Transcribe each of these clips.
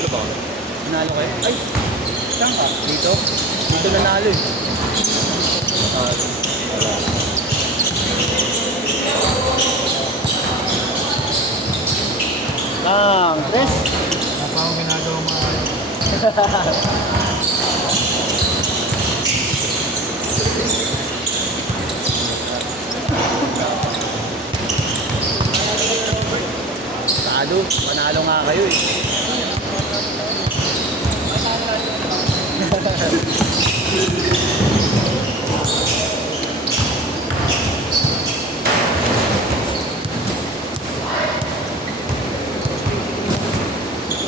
Nanalo ba ako? Nanalo kayo? Ay, saan ka? Dito? Dito nanalo eh. Wala. Tres. Wala pa akong ginagawa mga kayo. Talo, panalo nga kayo eh.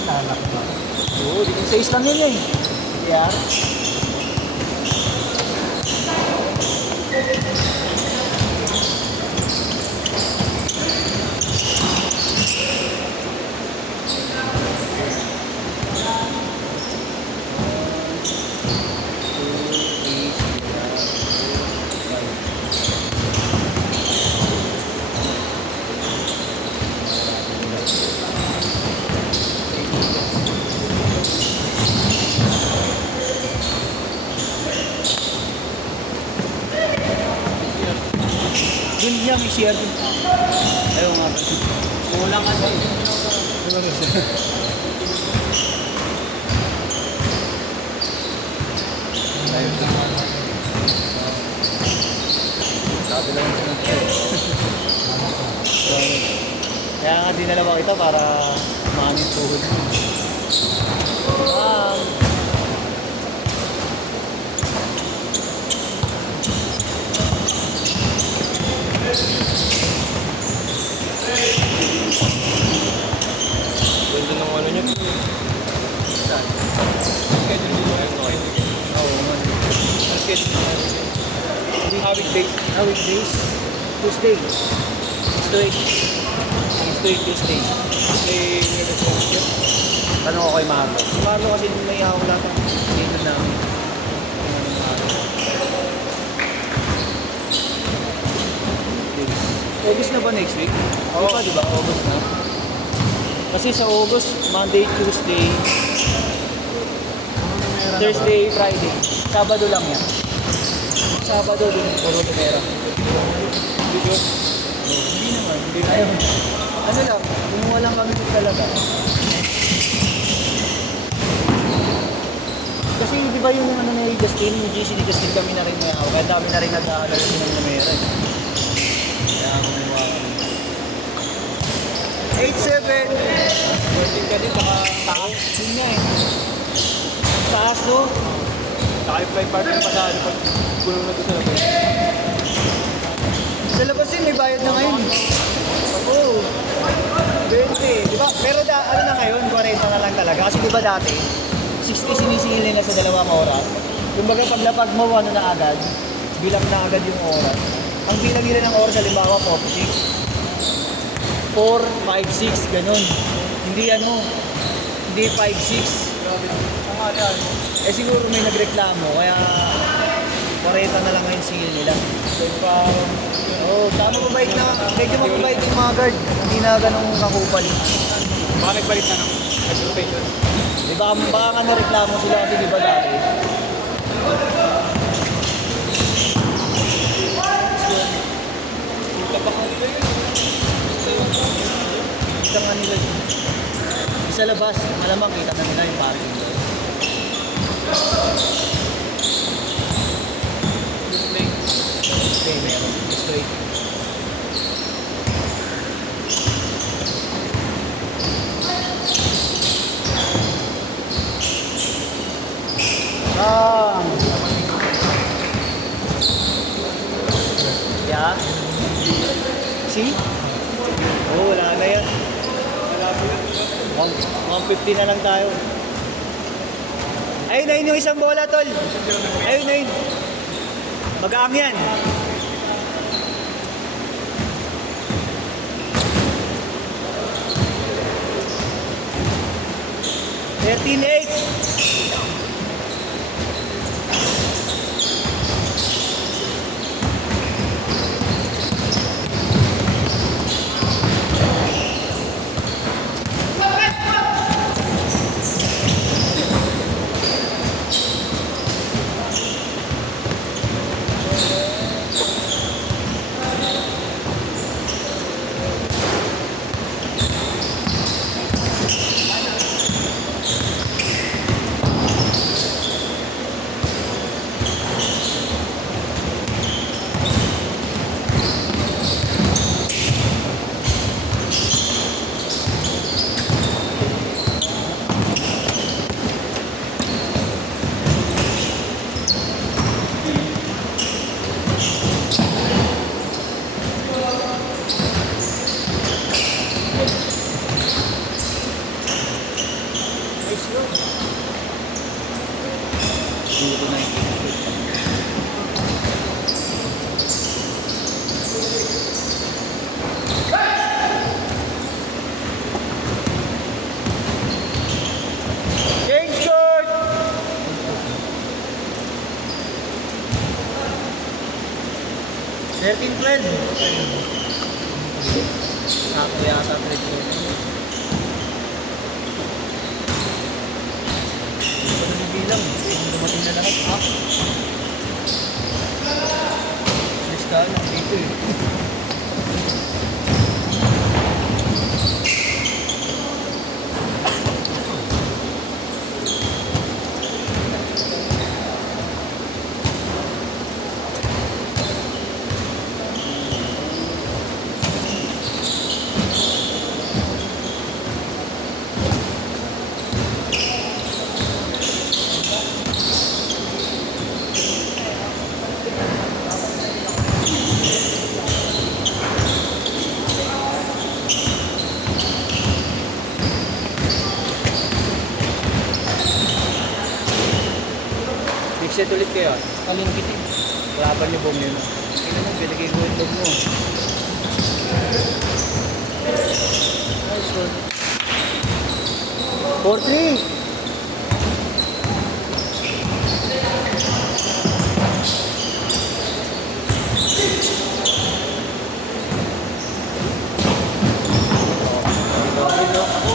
Lalak ba? Oo, di ko 6 lang yun eh. Yeah. Yun niya, may share din. Ayaw nga ba? Kulang kasi. Ayun lang. Sabi lang yung sinunod. So, kaya nga dinalawa kita para maaming tuhod. Ganda ng ano niya. Saan? Schedule dito. Ayun, okay. Oo, man. Ang schedule niya. Weekdays. Weekdays. Tuesday. Straight. Straight Tuesday. Tanong ko kay Marlo. Si Marlo kasi may hawak lahat ng schedule namin. August na ba next week? Oo. Di ba? August na. Kasi sa August, Monday, Tuesday, Thursday, Friday. Sabado lang yan. Sabado din, puro tumera. Dito. Hindi naman, hindi na yun. Ano lang, kumuha lang kami sa talaga. Kasi di ba yung ano na Justin, yung GC ni Justin kami na rin may hawak. Kaya dami na rin nag-aaral kasi ng numera. Kaya kumuha kami. 8-7. 14 ka din, saka taas. Yun nga eh. Taas no? Saka yung fly parking pa sa ano pag gulong na doon sa labas. Sa labas yun, may bayad na ngayon. Oo. 20. Di ba? Pero ano na ngayon, 40 na lang talaga. Kasi di ba dati, 60 sinisili na sa 2 oras. Kumbaga paglapag mo, ano na agad, bilang na agad yung oras. Ang bilang nila ng oras, halimbawa 46. 4, 5, 6, ganun. Hindi hindi 5, 6. Tama yan. Eh siguro may nagreklamo, kaya 40 na lang ngayon singil nila. So pa, Tama mabait na, medyo mabait yung mga guard. Hindi na ganun kakupal. baka nagbalik na ng execution. Di ba, baka nga nareklamo sila kasi di ba dati? Punta pa ka nila yun. Kita nga nila yun. Sa labas, malamang kita na nila yung parking doon. Okay, meron. Straight. Yeah. See? Oh, wala na yan. 150 na lang tayo. Ayun na yun yung isang bola, tol. Ayun na yun. Mag-aang yan. $13.8. Nice yun. Dito na yung change court! Thirteen 12. Sakto yata 13. Hindi pa na nabilang. Dumating na lahat. Ah. Listahan lang dito eh. Mixed ulit kayo. Kalingkitin. Laban niyo bong yun. Tingnan mo, binigay ko yung dog mo. Nice one. 4-3.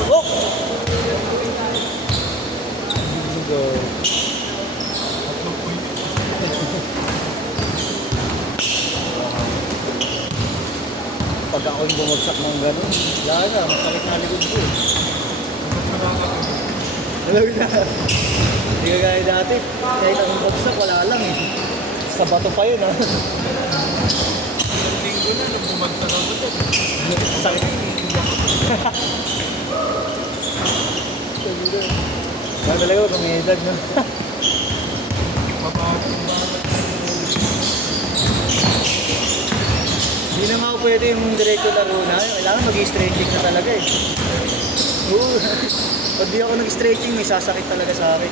Oh! Go. Pag ako yung bumagsak ng gano'n, wala na, masakit na likod ko. Alam na. Hindi ka gaya dati. Kahit ang bumagsak, wala lang eh. Sa bato pa yun ha. Linggo na, nung bumagsak ako doon. Sakit. Kaya talaga kung may edad no. Mabawat yung bawat. Hindi na nga ako pwede yung diretso laro na. Kailangan mag-stretching na talaga eh. Oo. Pag di ako nag-stretching, may sasakit talaga sa akin.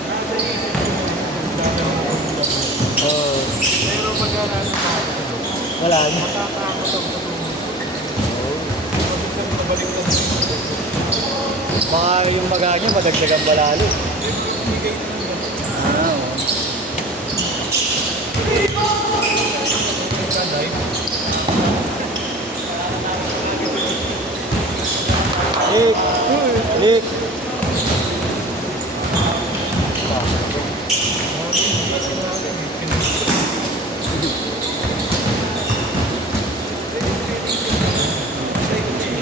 Oo. Pero pag-aaral na ako, Wala na. matatakot ako sa pagod kami nabalik na dito. Baka yung maga nyo, madagdagan ba lalo? Bigay na lang. Ah, oo. Kaday. Lik! Lik!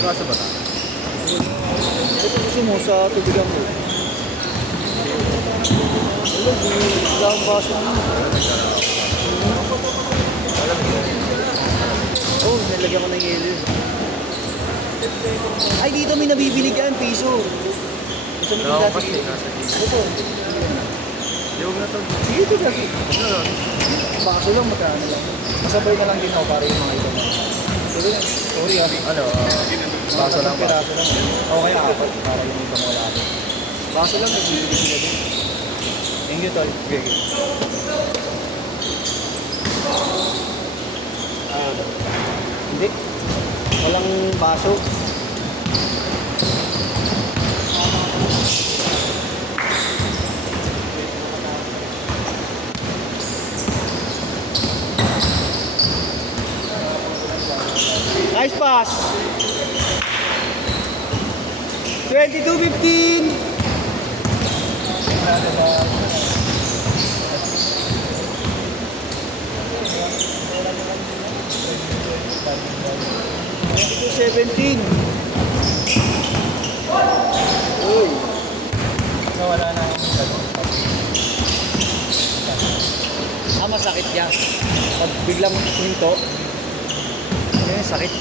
Kasa ba? Ito gusto mo sa tubigan mo. Wala, wala akong baso mo. Oh, nalagyan ko ng yelo. Ay, dito may nabibili dyan, piso. Gusto mo No, dito kasi sige. nasa dito. Ito. Yung na to. Sige, ito kasi. Baso lang, magkano lang. Masabay na lang din ako para yung mga iba na. Sorry, sorry ah. Ano, baso lang ba? Piraso lang. O kaya apat para yung iba mga lalo. Baso lang, nagbibili sila din. Thank you, tol. Okay, okay. Hindi. Walang baso. Nice pass. 22-15. Ito 17. Uy. Nawala na ako. Masakit yan. Pag biglang hinto, sakit.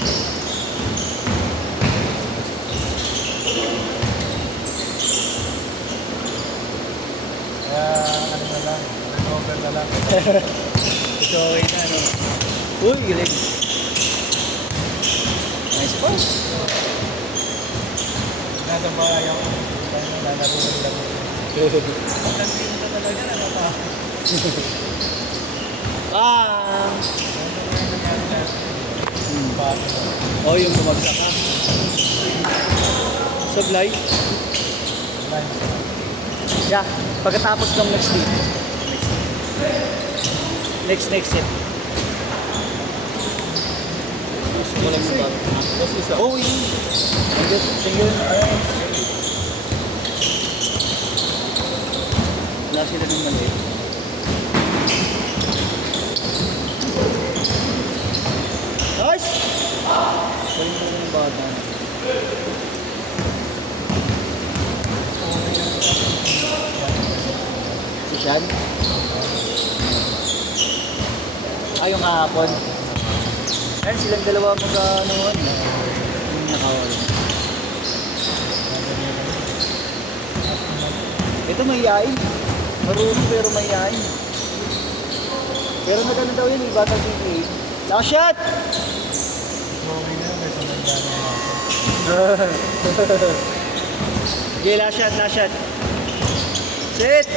Kaya ano na lang, recover na lang. Ito okay na, no? Uy, galing. Nice pass. nasa bahay ako. Tayo na lalaro lang. Pagkantin ko talaga, nakatawa. Ah! Bakit? Oh, yung bumagsak ka. Sablay. Yeah, pagkatapos ng next week. Next set. Wala mo ba? Tapos isa. Oh, yun. Ayun. Wala sila ng maliit. Nice! Galing mo ng bata. Si Sean? Yung kahapon. Ayun, silang dalawa mag-anoon. Yung nakawala. Ito mahihain. Marunong pero mahihain. Pero nagano daw yun, yung batang PPA. Last shot! Throwing na, may sumandala na ako. Okay, last shot. Sit!